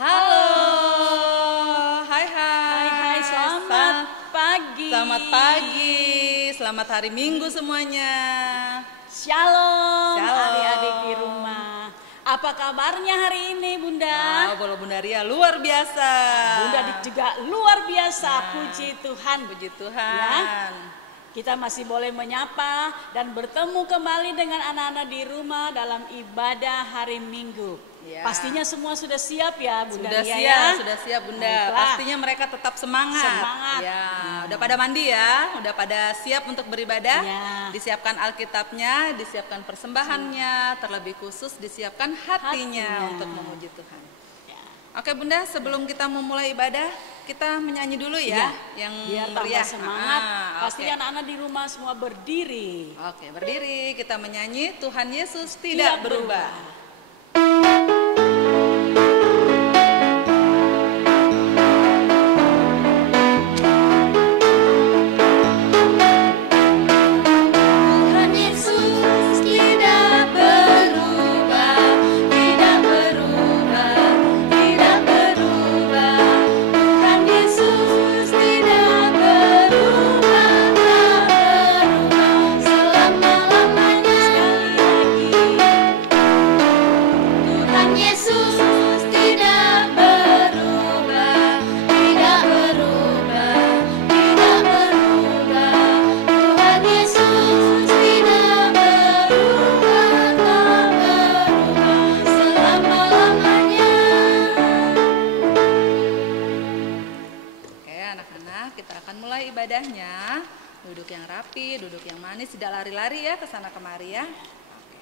Halo, hai Hai, hai, selamat pagi. Selamat pagi, selamat hari Minggu semuanya. Shalom, Shalom. adik-adik di rumah. Apa kabarnya hari ini, Bunda? Kalau Bunda Ria luar biasa. Bunda juga luar biasa, puji Tuhan. Puji Tuhan. Ya, kita masih boleh menyapa dan bertemu kembali dengan anak-anak di rumah dalam ibadah hari Minggu. Ya. Pastinya semua sudah siap ya, Bunda Sudah Ria, siap, ya? sudah siap Bunda. Baiklah. Pastinya mereka tetap semangat. Semangat. Ya, udah pada mandi ya, udah pada siap untuk beribadah. Ya. Disiapkan Alkitabnya, disiapkan persembahannya, terlebih khusus disiapkan hatinya untuk memuji Tuhan. Ya. Oke Bunda, sebelum kita memulai ibadah, kita menyanyi dulu ya, yang Biar tambah meriah. semangat. oke. Pastinya anak-anak di rumah semua berdiri. Oke, berdiri kita menyanyi Tuhan Yesus tidak berubah. Tuhan Yesus tidak berubah, tidak berubah, tidak berubah. Tuhan Yesus tidak berubah, tak berubah selama-lamanya. Tuhan Yesus tidak berubah, tidak berubah, tidak berubah. Tuhan Yesus tidak berubah, tak berubah selama-lamanya. Oke anak-anak, kita akan mulai ibadahnya. Duduk yang rapi, duduk yang manis, tidak lari-lari ya ke sana kemari ya. Oke.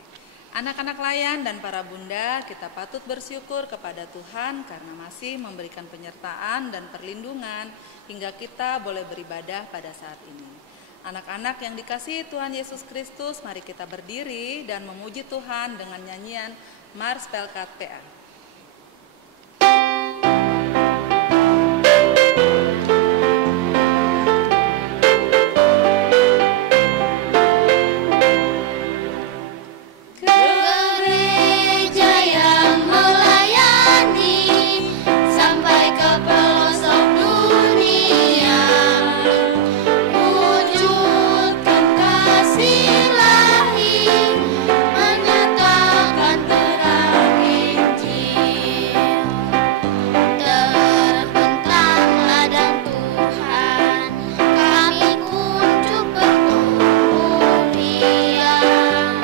Anak-anak layan dan para bunda, kita patut bersyukur kepada Tuhan karena masih memberikan penyertaan dan perlindungan hingga kita boleh beribadah pada saat ini. Anak-anak yang dikasihi Tuhan Yesus Kristus, mari kita berdiri dan memuji Tuhan dengan nyanyian Mars Pelkat PA. Gereja yang melayani sampai ke pelosok dunia, wujudkan kasih ilahi, menyatakan terang Injil. Terbentang ladang Tuhan, kami kunjuk bertumbuh riang.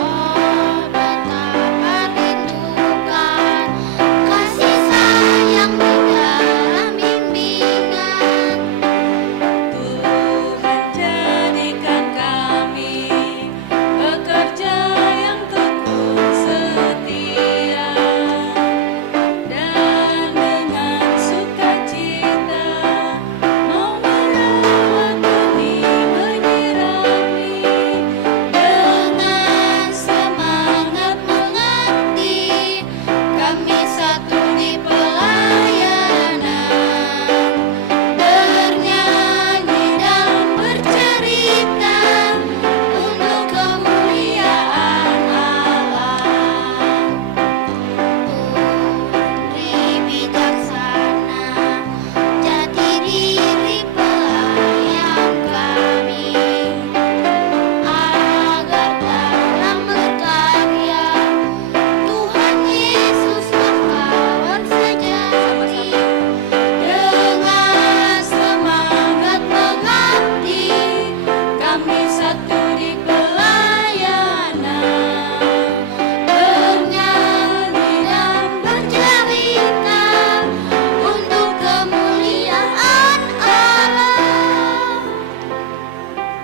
Oh, betapa rindukan kasih sayang di dalam bimbingan. Tuhan jadikan kami pekerja yang tekun setia, dan dengan sukacita mau merawat benih menyirami. Dengan semangat mengabdi, kami satu di pelayanan, bernyanyi dan bercerita untuk kemuliaan Allah. Putri bijaksana, jati diri pelayan kami, agar dalam berkarya Tuhan Yesus pahlawan sejati. Dengan semangat mengabdi, kami satu di pelayanan, bernyanyi dan bercerita untuk kemuliaan Allah.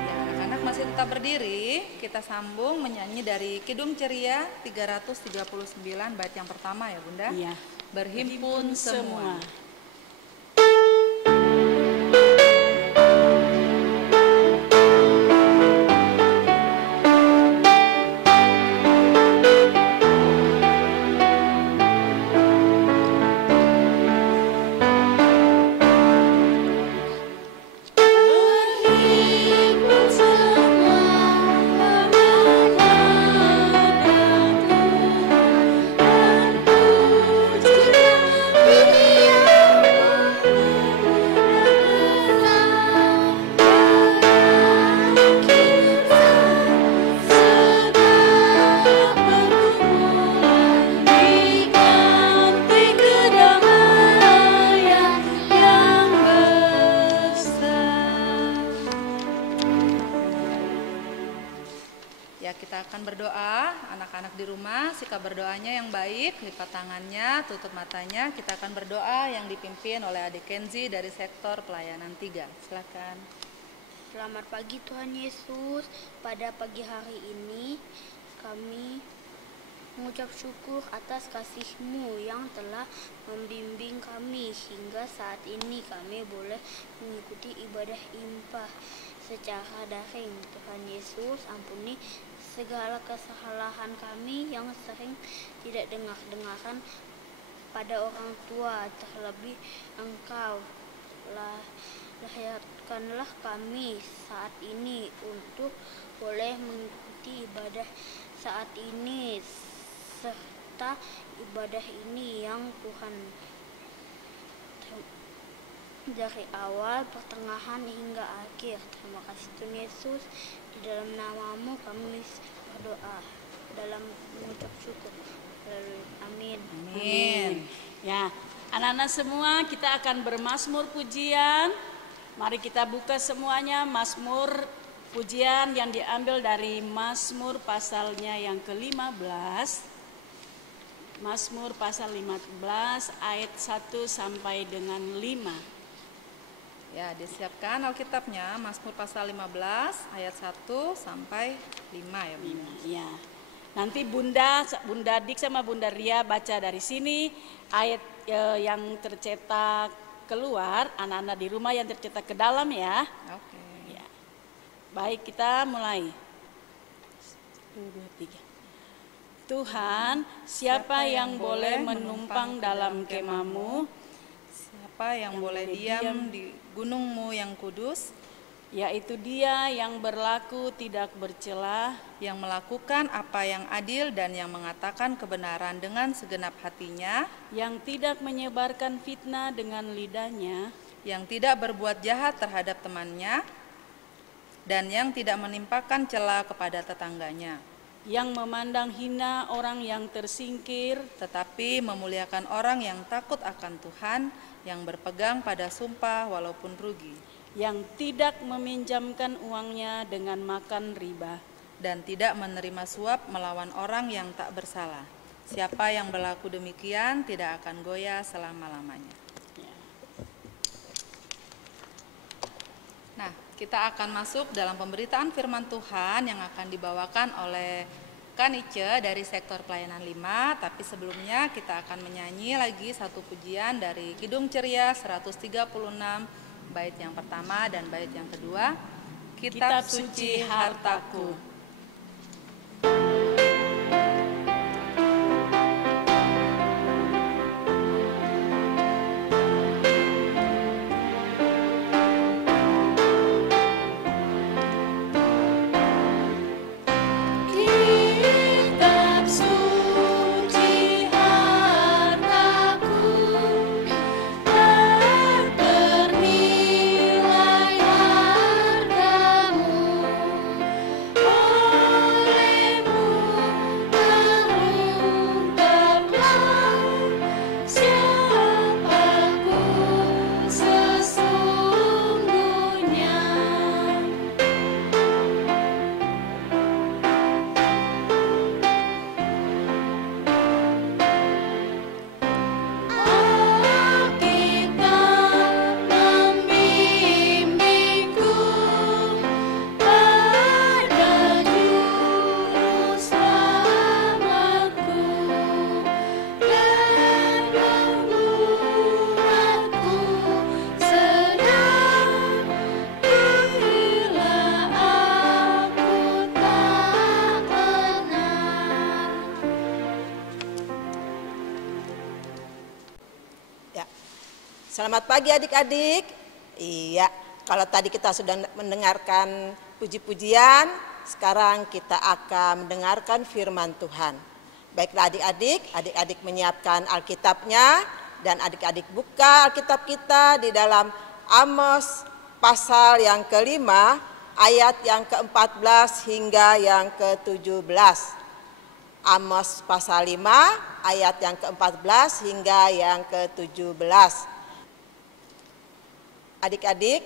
Ya, anak-anak masih tetap berdiri. Kita sambung menyanyi dari Kidung Ceria 339 bait yang pertama ya Bunda. Iya. Berhimpun semua. Berhimpun semua kepada Tuhan, dan pujilah Ya, kita akan berdoa. Anak-anak di rumah, sikap berdoanya yang baik, lipat tangannya, tutup matanya. Kita akan berdoa yang dipimpin oleh adik Kenzi dari sektor pelayanan 3. Silakan. Selamat pagi Tuhan Yesus. Pada pagi hari ini kami mengucap syukur atas kasih-Mu yang telah membimbing kami hingga saat ini kami boleh mengikuti ibadah impah secara daring. Tuhan Yesus, ampuni segala kesalahan kami yang sering tidak dengar-dengaran pada orang tua, terlebih Engkau. Lahirkanlah kami saat ini untuk boleh mengikuti ibadah saat ini, serta ibadah ini yang Tuhan dari awal, pertengahan hingga akhir. Terima kasih Tuhan Yesus, di dalam nama-Mu kami berdoa dalam mengucap syukur. Amin. Amin. Ya, anak-anak semua kita akan bermazmur pujian. Mari kita buka semuanya Mazmur pujian yang diambil dari Mazmur pasalnya yang ke-15. Mazmur pasal 15 ayat 1 sampai dengan 5. Ya, disiapkan Alkitabnya, Mazmur pasal 15 ayat 1 sampai 5 ya, Bunda. Ya. Nanti Bunda Dik sama Bunda Ria baca dari sini ayat yang tercetak keluar, anak-anak di rumah yang tercetak ke dalam ya. Oke. Ya. Baik, kita mulai. 1, 2, 3. Tuhan, siapa yang boleh menumpang dalam kemah-Mu? Siapa yang boleh diam di gunung-Mu yang kudus? Yaitu Dia yang berlaku tidak bercela, Yang melakukan apa yang adil dan yang mengatakan kebenaran dengan segenap hatinya, yang tidak menyebarkan fitnah dengan lidahnya, yang tidak berbuat jahat terhadap temannya, dan yang tidak menimpakan cela kepada tetangganya, yang memandang hina orang yang tersingkir, tetapi memuliakan orang yang takut akan Tuhan, yang berpegang pada sumpah walaupun rugi, yang tidak meminjamkan uangnya dengan makan riba, dan tidak menerima suap melawan orang yang tak bersalah. Siapa yang berlaku demikian tidak akan goyah selama-lamanya. Nah, kita akan masuk dalam pemberitaan firman Tuhan yang akan dibawakan oleh Kanice dari sektor pelayanan 5. Tapi sebelumnya kita akan menyanyi lagi satu pujian dari Kidung Ceria 136, bait yang pertama dan bait yang kedua. Kitab Suci Hartaku. Kitab suci hartaku, ternilai hargamu, olehmu terungkaplah siapaku sesungguhnya. Alkitab membimbingku pada juru selamatku dan membuatku sedang bila aku tak benar. Ya. Selamat pagi adik-adik. Iya, kalau tadi kita sudah mendengarkan puji-pujian, sekarang kita akan mendengarkan firman Tuhan. Baiklah adik-adik menyiapkan Alkitabnya dan adik-adik buka Alkitab kita di dalam Amos pasal yang ke-5 ayat yang ke-14 hingga yang ke-17. Amos pasal 5 ayat yang ke-14 hingga yang ke-17. Adik-adik,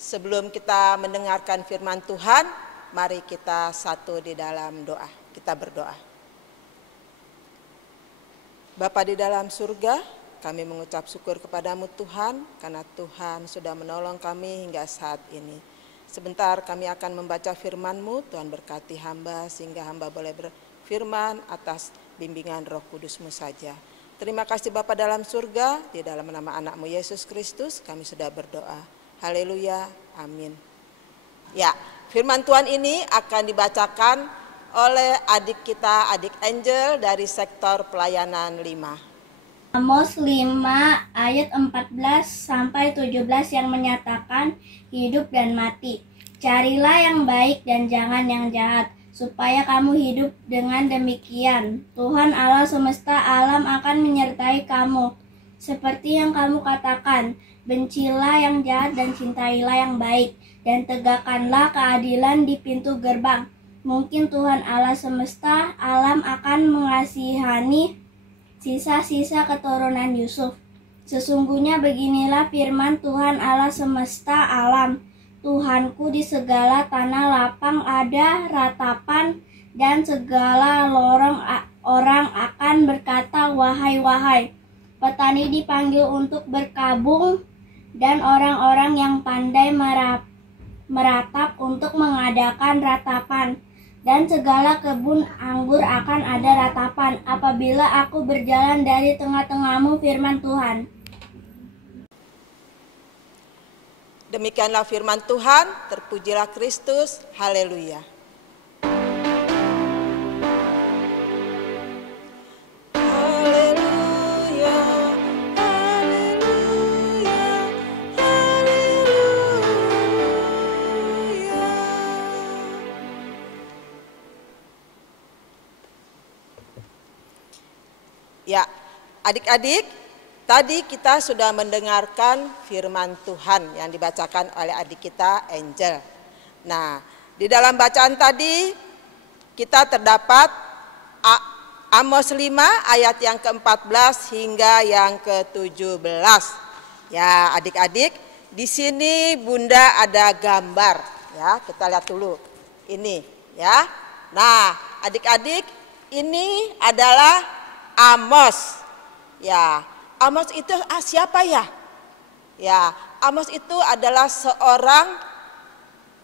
sebelum kita mendengarkan firman Tuhan, mari kita satu di dalam doa. Kita berdoa. Bapa di dalam surga, kami mengucap syukur kepadamu Tuhan, karena Tuhan sudah menolong kami hingga saat ini. Sebentar kami akan membaca firman-Mu, Tuhan berkati hamba sehingga hamba boleh berfirman atas bimbingan Roh Kudus-Mu saja. Terima kasih Bapa dalam surga, di dalam nama anak-Mu Yesus Kristus kami sudah berdoa. Haleluya, amin. Ya, firman Tuhan ini akan dibacakan oleh adik kita, adik Angel dari sektor pelayanan 5. Amos 5 ayat 14 sampai 17 yang menyatakan hidup dan mati. Carilah yang baik dan jangan yang jahat, supaya kamu hidup. Dengan demikian Tuhan Allah semesta alam akan menyertai kamu. Seperti yang kamu katakan, bencilah yang jahat dan cintailah yang baik, dan tegakkanlah keadilan di pintu gerbang. Mungkin Tuhan Allah semesta alam akan mengasihani sisa-sisa keturunan Yusuf. Sesungguhnya beginilah firman Tuhan Allah semesta alam. Tuhanku, di segala tanah lapang ada ratapan, dan segala lorong orang akan berkata, wahai, wahai. Petani dipanggil untuk berkabung, dan orang-orang yang pandai meratap untuk mengadakan ratapan. Dan segala kebun anggur akan ada ratapan, apabila aku berjalan dari tengah-tengahmu, firman Tuhan. Demikianlah firman Tuhan, terpujilah Kristus, haleluya. Haleluya, haleluya, haleluya. Ya, adik-adik, tadi kita sudah mendengarkan firman Tuhan yang dibacakan oleh adik kita Angel. Nah, di dalam bacaan tadi kita terdapat Amos 5 ayat yang ke-14 hingga yang ke-17. Ya, adik-adik, di sini Bunda ada gambar. Ya, kita lihat dulu. Ini, ya. Nah, adik-adik, ini adalah Amos. Ya, Amos itu siapa ya? Ya, Amos itu adalah seorang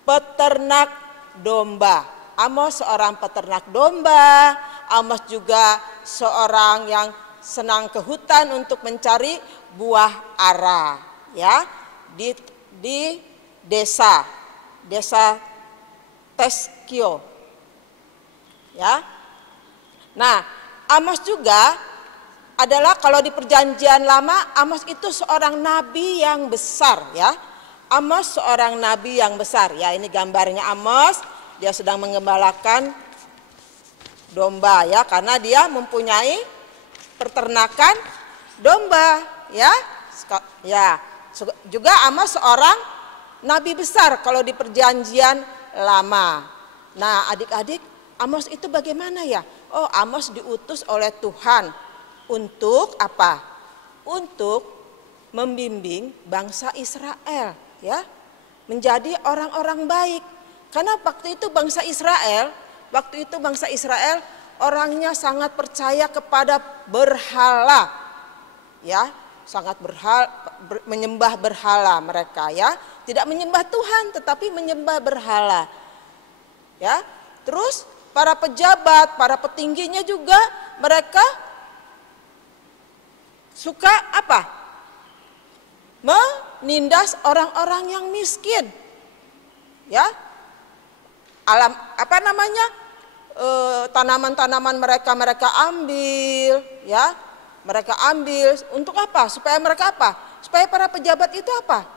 peternak domba. Amos seorang peternak domba. Amos juga seorang yang senang ke hutan untuk mencari buah ara. Ya, di desa Teskio. Ya. Nah, Amos juga adalah kalau di perjanjian lama, Amos itu seorang nabi yang besar, ya. Amos seorang nabi yang besar, ya. Ini gambarnya Amos, dia sedang mengembalakan domba, ya, karena dia mempunyai peternakan domba, ya. Ya, juga Amos seorang nabi besar kalau di perjanjian lama. Nah, adik-adik, Amos itu bagaimana ya? Oh, Amos diutus oleh Tuhan. Untuk apa? Untuk membimbing bangsa Israel, ya, menjadi orang-orang baik. Karena waktu itu bangsa Israel orangnya sangat percaya kepada berhala, ya, sangat menyembah berhala mereka, ya, tidak menyembah Tuhan tetapi menyembah berhala, ya. Terus para pejabat, para petingginya juga mereka suka apa? Menindas orang-orang yang miskin. Ya. Tanaman-tanaman mereka ambil, ya. Mereka ambil untuk apa? Supaya mereka apa? Supaya para pejabat itu apa?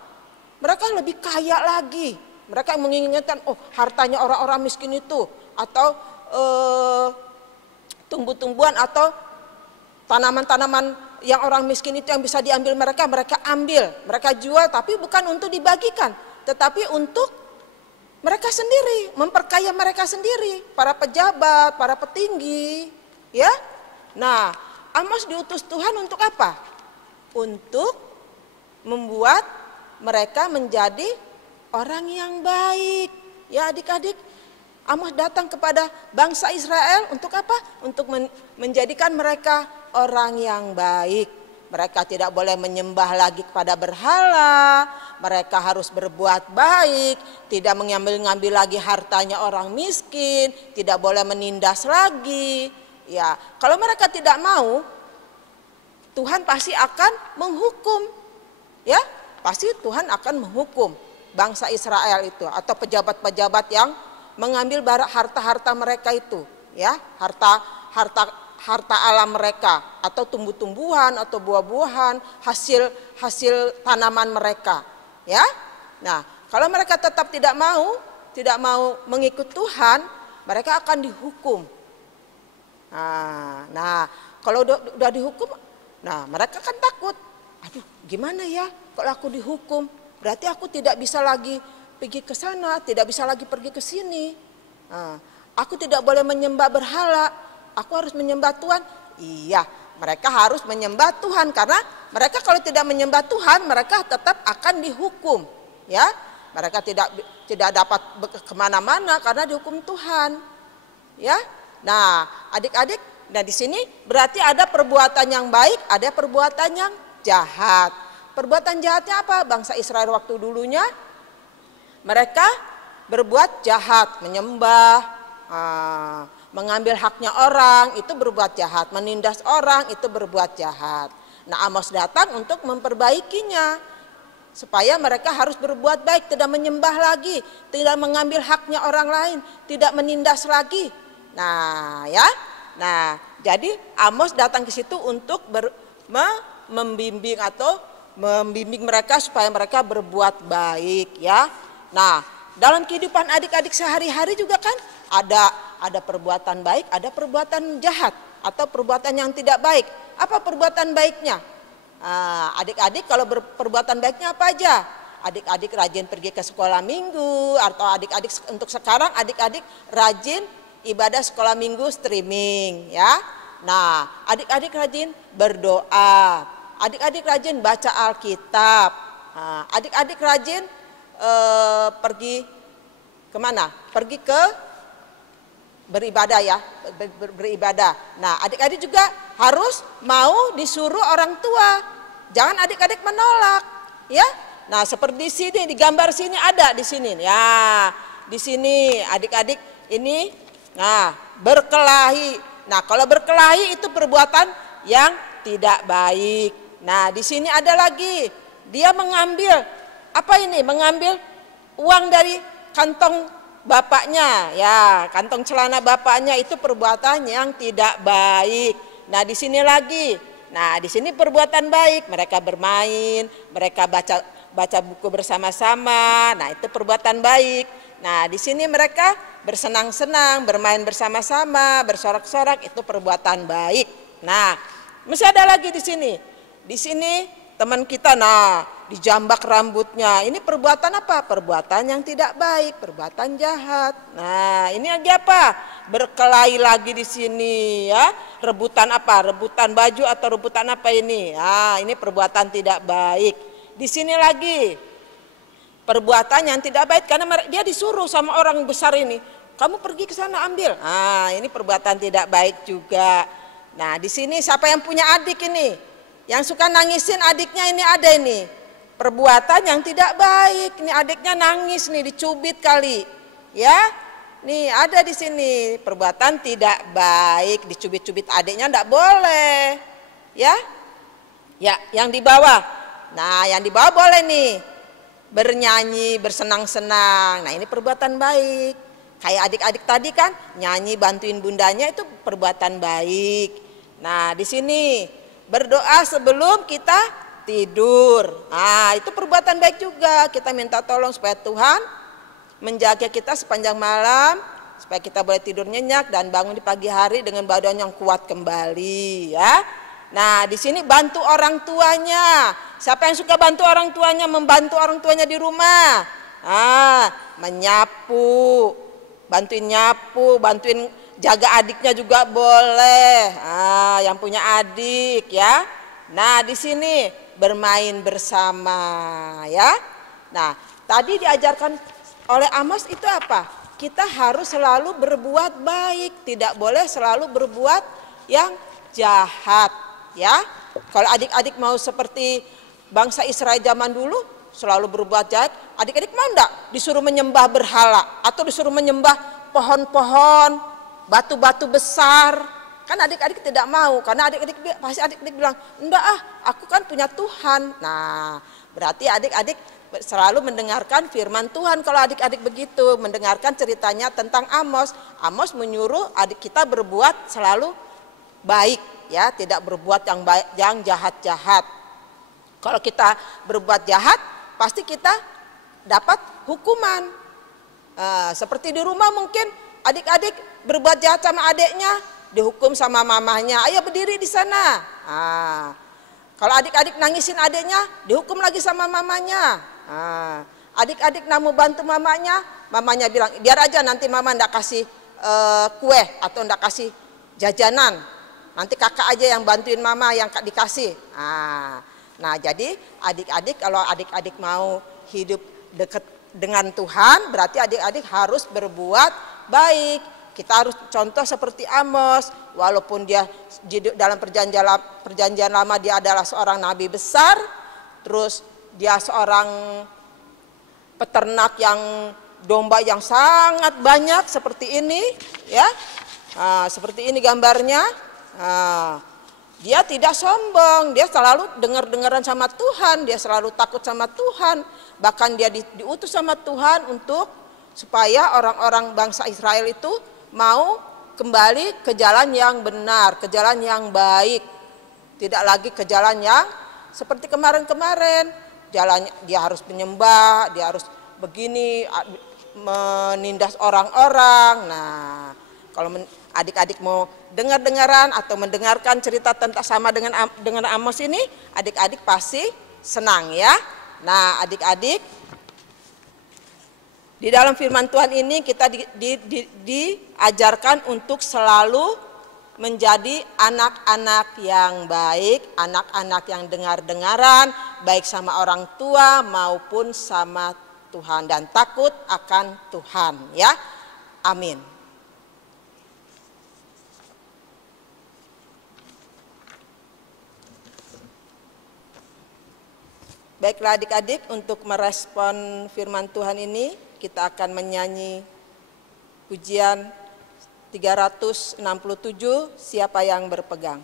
Mereka lebih kaya lagi. Mereka menginginkan, oh, hartanya orang-orang miskin itu, atau tumbuh-tumbuhan atau tanaman-tanaman yang orang miskin itu yang bisa diambil mereka ambil, mereka jual, tapi bukan untuk dibagikan, tetapi untuk mereka sendiri, memperkaya mereka sendiri, para pejabat, para petinggi, ya. Nah, Amos diutus Tuhan untuk apa? Untuk membuat mereka menjadi orang yang baik. Ya, adik-adik, Amos datang kepada bangsa Israel untuk apa? Untuk menjadikan mereka orang yang baik. Mereka tidak boleh menyembah lagi kepada berhala, mereka harus berbuat baik, tidak mengambil-ngambil lagi hartanya orang miskin, tidak boleh menindas lagi. Ya, kalau mereka tidak mau, Tuhan pasti akan menghukum. Ya, pasti Tuhan akan menghukum bangsa Israel itu atau pejabat-pejabat yang mengambil harta-harta mereka itu, ya, harta alam mereka atau tumbuh-tumbuhan atau buah-buahan, hasil tanaman mereka, ya. Nah, kalau mereka tetap tidak mau mengikut Tuhan, mereka akan dihukum. Nah, kalau udah dihukum, nah mereka kan takut. Aduh, gimana ya kalau aku dihukum? Berarti aku tidak bisa lagi pergi ke sana, tidak bisa lagi pergi ke sini. Aku tidak boleh menyembah berhala, aku harus menyembah Tuhan. Iya, mereka harus menyembah Tuhan karena mereka kalau tidak menyembah Tuhan, mereka tetap akan dihukum. Ya, mereka tidak dapat kemana-mana karena dihukum Tuhan. Ya, nah adik-adik, nah di sini berarti ada perbuatan yang baik, ada perbuatan yang jahat. Perbuatan jahatnya apa? Bangsa Israel waktu dulunya mereka berbuat jahat, menyembah, mengambil haknya orang, itu berbuat jahat, menindas orang, itu berbuat jahat. Nah, Amos datang untuk memperbaikinya, supaya mereka harus berbuat baik, tidak menyembah lagi, tidak mengambil haknya orang lain, tidak menindas lagi. Nah, ya, nah, jadi Amos datang ke situ untuk membimbing mereka supaya mereka berbuat baik, ya. Nah, dalam kehidupan adik-adik sehari-hari juga kan ada perbuatan baik, ada perbuatan jahat atau perbuatan yang tidak baik. Apa perbuatan baiknya? Adik-adik kalau perbuatan baiknya apa aja? Adik-adik rajin pergi ke sekolah minggu, atau adik-adik untuk sekarang adik-adik rajin ibadah sekolah minggu streaming, ya. Nah, adik-adik rajin berdoa, adik-adik rajin baca Alkitab, adik-adik rajin pergi kemana? Pergi ke beribadah, ya, beribadah. Nah, adik-adik juga harus mau disuruh orang tua. Jangan adik-adik menolak, ya. Nah, seperti di sini, di gambar sini ada di sini. Ya, di sini adik-adik ini, nah, berkelahi. Nah, kalau berkelahi itu perbuatan yang tidak baik. Nah, di sini ada lagi, dia mengambil apa ini? Mengambil uang dari kantong bapaknya, ya, kantong celana bapaknya, itu perbuatan yang tidak baik. Nah, di sini lagi. Nah, di sini perbuatan baik, mereka bermain, mereka baca buku bersama-sama. Nah, itu perbuatan baik. Nah, di sini mereka bersenang-senang, bermain bersama-sama, bersorak-sorak, itu perbuatan baik. Nah, masih ada lagi di sini. Di sini teman kita, nah, dijambak rambutnya. Ini perbuatan apa? Perbuatan yang tidak baik, perbuatan jahat. Nah, ini lagi apa? Berkelahi lagi di sini, ya. Rebutan apa? Rebutan baju atau rebutan apa ini? Ah, ini perbuatan tidak baik. Di sini lagi perbuatan yang tidak baik karena dia disuruh sama orang besar ini. Kamu pergi ke sana ambil. Ah, ini perbuatan tidak baik juga. Nah, di sini siapa yang punya adik ini? Yang suka nangisin adiknya ini ada ini. Perbuatan yang tidak baik. Ini adiknya nangis nih, dicubit kali. Ya. Nih ada di sini perbuatan tidak baik, dicubit-cubit adiknya enggak boleh. Ya. Ya, yang di bawah. Nah, yang di bawah boleh nih. Bernyanyi, bersenang-senang. Nah, ini perbuatan baik. Kayak adik-adik tadi kan nyanyi bantuin bundanya, itu perbuatan baik. Nah, di sini berdoa sebelum kita tidur. Nah, itu perbuatan baik juga. Kita minta tolong supaya Tuhan menjaga kita sepanjang malam, supaya kita boleh tidur nyenyak dan bangun di pagi hari dengan badan yang kuat kembali, ya. Nah, di sini bantu orang tuanya. Siapa yang suka bantu orang tuanya, membantu orang tuanya di rumah? Menyapu, bantuin nyapu, bantuin jaga adiknya juga boleh. Yang punya adik, ya. Nah, di sini bermain bersama, ya. Nah, tadi diajarkan oleh Amos itu apa? kita harus selalu berbuat baik, tidak boleh selalu berbuat yang jahat, ya. Kalau adik-adik mau seperti bangsa Israel zaman dulu, selalu berbuat jahat, adik-adik mau enggak disuruh menyembah berhala atau disuruh menyembah pohon-pohon, batu-batu besar? Kan adik-adik tidak mau, karena adik-adik bilang, enggak aku kan punya Tuhan. Nah, berarti adik-adik selalu mendengarkan firman Tuhan. Kalau adik-adik begitu, mendengarkan ceritanya tentang Amos. Amos menyuruh adik kita berbuat selalu baik, ya, tidak berbuat yang jahat-jahat. Kalau kita berbuat jahat, pasti kita dapat hukuman. Seperti di rumah mungkin adik-adik berbuat jahat sama adiknya, dihukum sama mamahnya, ayo berdiri di sana. Kalau adik-adik nangisin adiknya, dihukum lagi sama mamanya. Adik-adik mau bantu mamanya bilang, biar aja nanti mama ndak kasih kue atau ndak kasih jajanan, nanti kakak aja yang bantuin mama yang dikasih. Nah, jadi adik-adik, kalau adik-adik mau hidup dekat dengan Tuhan, berarti adik-adik harus berbuat baik. Kita harus contoh seperti Amos, walaupun dia dalam perjanjian lama dia adalah seorang nabi besar, terus dia seorang peternak yang domba yang sangat banyak seperti ini, ya, seperti ini gambarnya. Dia tidak sombong, dia selalu dengar-dengaran sama Tuhan, dia selalu takut sama Tuhan, bahkan dia diutus sama Tuhan untuk supaya orang-orang bangsa Israel itu mau kembali ke jalan yang benar, ke jalan yang baik, tidak lagi ke jalan yang seperti kemarin-kemarin. Jalannya dia harus menyembah, dia harus begini, menindas orang-orang. Nah, kalau adik-adik mau dengar-dengaran atau mendengarkan cerita tentang sama dengan Amos ini, adik-adik pasti senang, ya. Nah, adik-adik, di dalam firman Tuhan ini kita diajarkan untuk selalu menjadi anak-anak yang baik, anak-anak yang dengar-dengaran, baik sama orang tua maupun sama Tuhan, dan takut akan Tuhan, ya. Amin. Baiklah adik-adik, untuk merespon firman Tuhan ini, kita akan menyanyi pujian 367, siapa yang berpegang.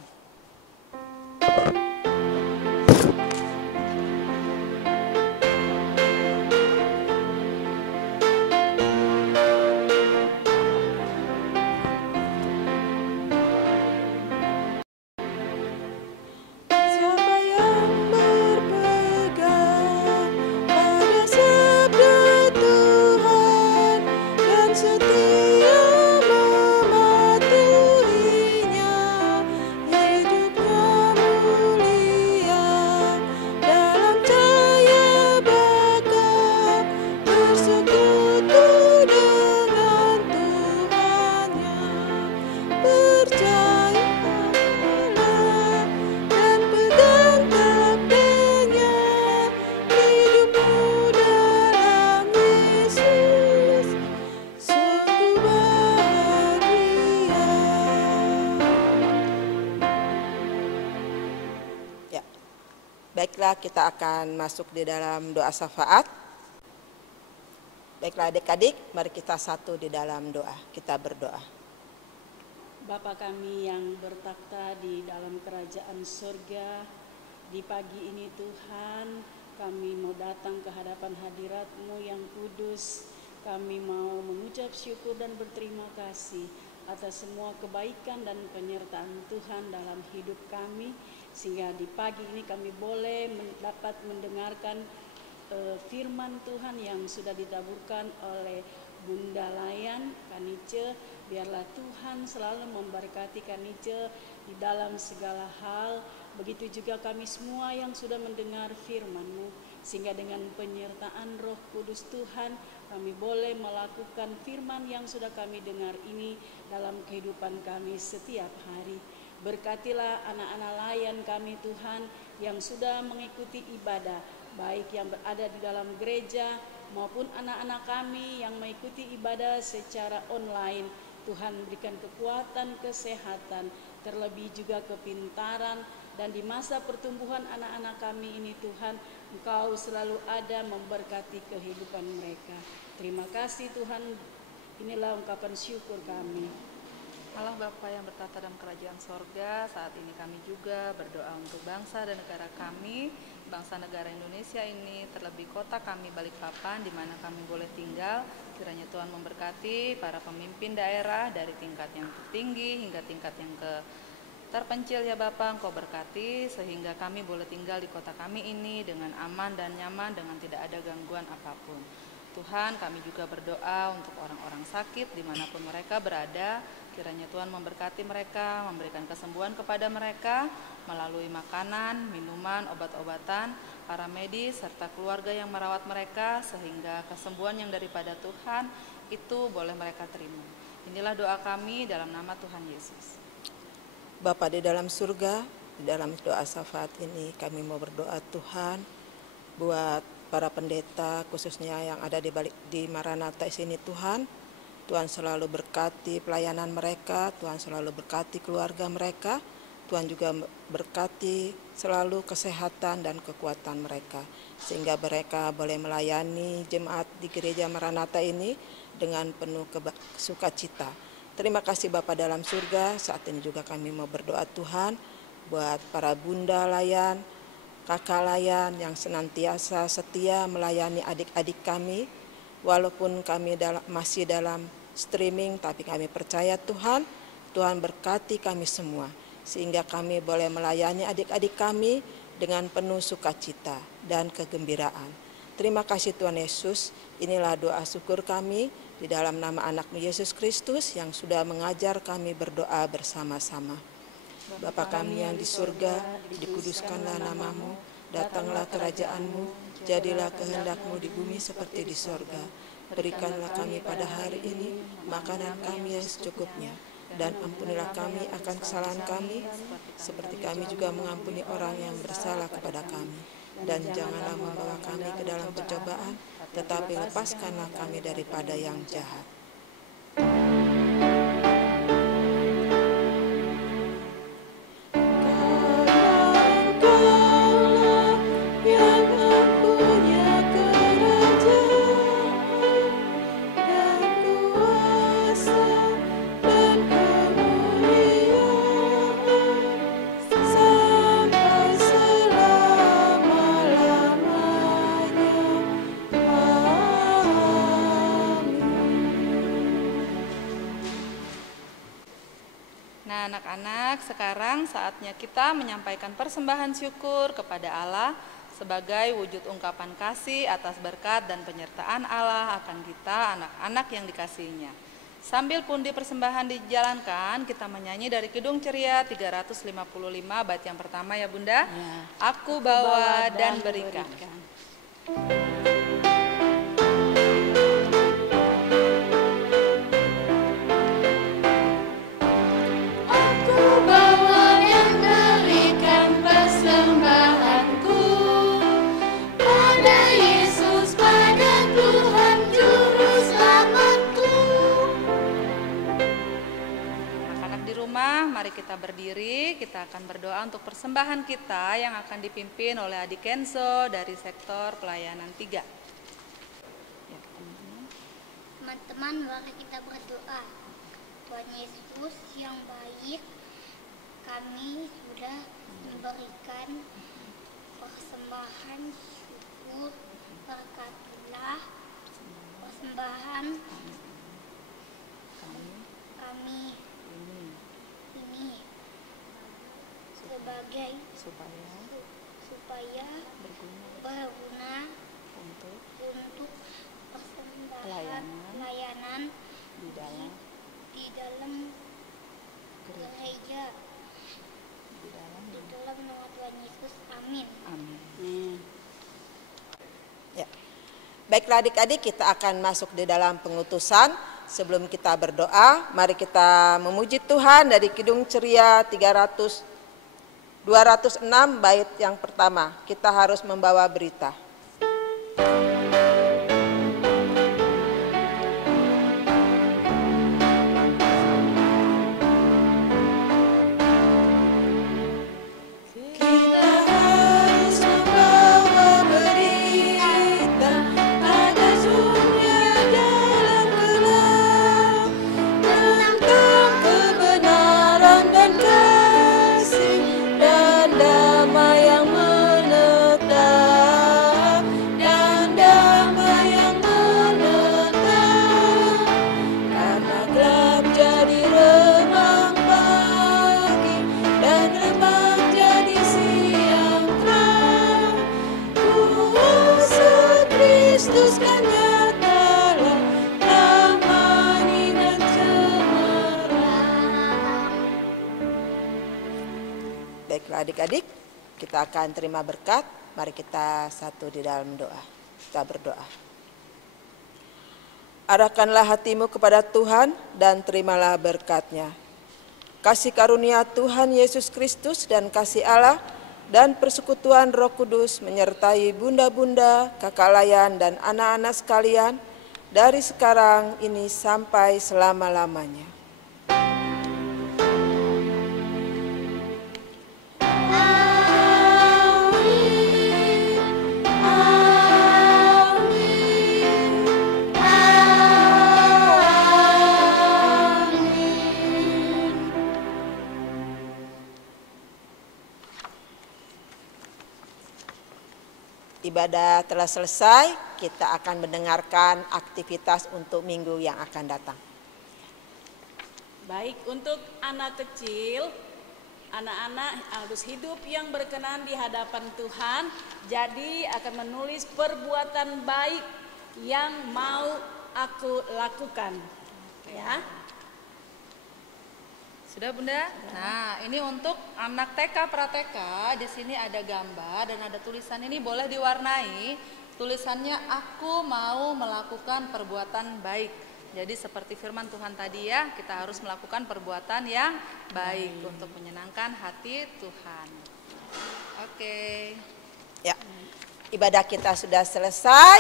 Baiklah, kita akan masuk di dalam doa syafaat. Baiklah adik-adik, mari kita satu di dalam doa. Kita berdoa. Bapa kami yang bertakhta di dalam kerajaan surga, di pagi ini Tuhan, kami mau datang ke hadapan hadirat-Mu yang kudus. Kami mau mengucap syukur dan berterima kasih atas semua kebaikan dan penyertaan Tuhan dalam hidup kami, sehingga di pagi ini kami boleh dapat mendengarkan firman Tuhan yang sudah ditaburkan oleh Bunda Layan Kanice. Biarlah Tuhan selalu memberkati Kanice di dalam segala hal. Begitu juga kami semua yang sudah mendengar firman-Mu, sehingga dengan penyertaan Roh Kudus Tuhan, kami boleh melakukan firman yang sudah kami dengar ini dalam kehidupan kami setiap hari. Berkatilah anak-anak layan kami Tuhan yang sudah mengikuti ibadah, baik yang berada di dalam gereja maupun anak-anak kami yang mengikuti ibadah secara online. Tuhan berikan kekuatan, kesehatan, terlebih juga kepintaran, dan di masa pertumbuhan anak-anak kami ini Tuhan, Engkau selalu ada memberkati kehidupan mereka. Terima kasih Tuhan, inilah ungkapan syukur kami. Allah Bapa yang bertata dalam kerajaan sorga, saat ini kami juga berdoa untuk bangsa dan negara kami, bangsa negara Indonesia ini, terlebih kota kami Balikpapan, di mana kami boleh tinggal. Kiranya Tuhan memberkati para pemimpin daerah dari tingkat yang tertinggi hingga tingkat yang terpencil ya Bapak, Engkau berkati sehingga kami boleh tinggal di kota kami ini dengan aman dan nyaman, dengan tidak ada gangguan apapun. Tuhan, kami juga berdoa untuk orang-orang sakit dimanapun mereka berada. Kiranya Tuhan memberkati mereka, memberikan kesembuhan kepada mereka melalui makanan, minuman, obat-obatan, para medis, serta keluarga yang merawat mereka, sehingga kesembuhan yang daripada Tuhan itu boleh mereka terima. Inilah doa kami dalam nama Tuhan Yesus. Bapa di dalam surga, di dalam doa syafaat ini kami mau berdoa Tuhan buat para pendeta khususnya yang ada di Maranatha sini Tuhan. Tuhan selalu berkati pelayanan mereka, Tuhan selalu berkati keluarga mereka, Tuhan juga berkati selalu kesehatan dan kekuatan mereka, sehingga mereka boleh melayani jemaat di gereja Maranatha ini dengan penuh sukacita. Terima kasih Bapa dalam surga, saat ini juga kami mau berdoa Tuhan buat para bunda layan, kakak layan yang senantiasa setia melayani adik-adik kami. Walaupun kami masih dalam streaming, tapi kami percaya Tuhan berkati kami semua, sehingga kami boleh melayani adik-adik kami dengan penuh sukacita dan kegembiraan. Terima kasih Tuhan Yesus, inilah doa syukur kami di dalam nama anak-Mu Yesus Kristus yang sudah mengajar kami berdoa bersama-sama. Bapa kami yang di surga, dikuduskanlah nama-Mu, datanglah kerajaan-Mu, jadilah kehendak-Mu di bumi seperti di sorga. Berikanlah kami pada hari ini makanan kami yang secukupnya, dan ampunilah kami akan kesalahan kami, seperti kami juga mengampuni orang yang bersalah kepada kami. Dan janganlah membawa kami ke dalam pencobaan, tetapi lepaskanlah kami daripada yang jahat. Nah, anak-anak, sekarang saatnya kita menyampaikan persembahan syukur kepada Allah sebagai wujud ungkapan kasih atas berkat dan penyertaan Allah akan kita, anak-anak yang dikasihinya. Sambil pundi persembahan dijalankan, kita menyanyi dari Kidung Ceria 355 bait yang pertama ya Bunda. Ya. Aku bawa dan berikan. Mari kita berdiri, kita akan berdoa untuk persembahan kita yang akan dipimpin oleh Adik Kenzo dari sektor pelayanan 3. Ya, teman-teman, mari kita berdoa. Tuhan Yesus yang baik, kami sudah memberikan persembahan syukur, berkatilah persembahan kami ini sebagai supaya berguna untuk persembahan pelayanan di dalam gereja di dalam nama Tuhan Yesus. Amin. Amin. Ya. Baiklah adik-adik, kita akan masuk di dalam pengutusan. Sebelum kita berdoa, mari kita memuji Tuhan dari Kidung Ceria 206 bait yang pertama. Kita harus membawa berita. Baiklah adik-adik, kita akan terima berkat. Mari kita satu di dalam doa. Kita berdoa. Arahkanlah hatimu kepada Tuhan dan terimalah berkat-Nya. Kasih karunia Tuhan Yesus Kristus dan kasih Allah dan persekutuan Roh Kudus menyertai bunda-bunda, kakak layan, dan anak-anak sekalian dari sekarang ini sampai selama-lamanya. Ibadah telah selesai, kita akan mendengarkan aktivitas untuk minggu yang akan datang. Baik, untuk anak kecil, anak-anak harus hidup yang berkenan di hadapan Tuhan. Jadi akan menulis perbuatan baik yang mau aku lakukan. Ya. Sudah Bunda? Nah, ini untuk anak TK Prateka. Di sini ada gambar dan ada tulisan, ini boleh diwarnai. Tulisannya aku mau melakukan perbuatan baik. Jadi seperti firman Tuhan tadi ya, kita harus melakukan perbuatan yang baik untuk menyenangkan hati Tuhan. Oke. Ya. Ibadah kita sudah selesai.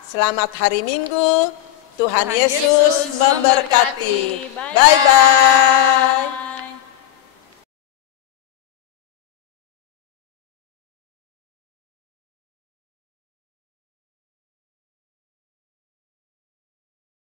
Selamat hari Minggu. Tuhan Yesus memberkati. Bye-bye.